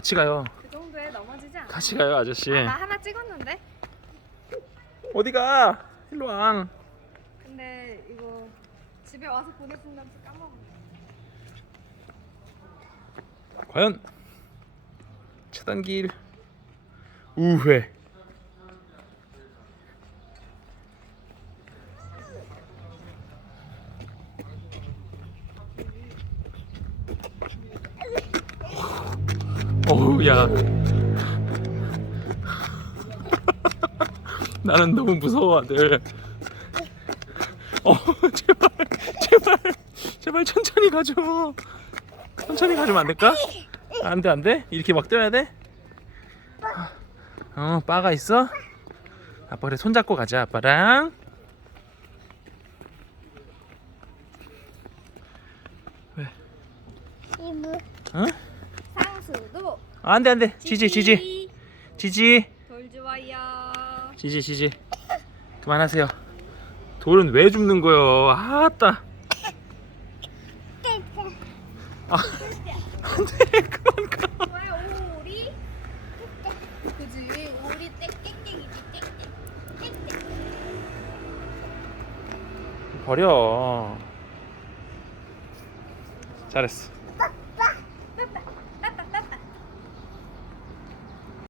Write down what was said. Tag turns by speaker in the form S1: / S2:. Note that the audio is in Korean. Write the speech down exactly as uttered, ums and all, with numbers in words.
S1: 같이 가요.
S2: 그 정도에 넘어지지 않아.
S1: 같이 가요 아저씨.
S2: 아, 나 하나 찍었는데?
S1: 어디가? 일로 와.
S2: 근데 이거 집에 와서 보내준다면서 까먹었네.
S1: 과연 차단길 우회. 어우 야 나는 너무 무서워 아들. 어 제발 제발 제발 천천히 가줘. 천천히 가주면 안 될까? 안돼 안돼 이렇게 막 뛰어야 돼? 어 바가 있어? 아빠 그래 손잡고 가자 아빠랑. 왜?
S3: 이브.
S1: 어?
S2: 상수도.
S1: 안돼 안돼 지지 지지 지지
S2: 돌 좋아요.
S1: 지지 지지 그만하세요. 돌은 왜 줍는 거요? 아따. 아 안돼 그만 가.
S2: 좋아요. 오리. 그지. 오리 땡땡땡이지 땡땡.
S1: 버려. 잘했어.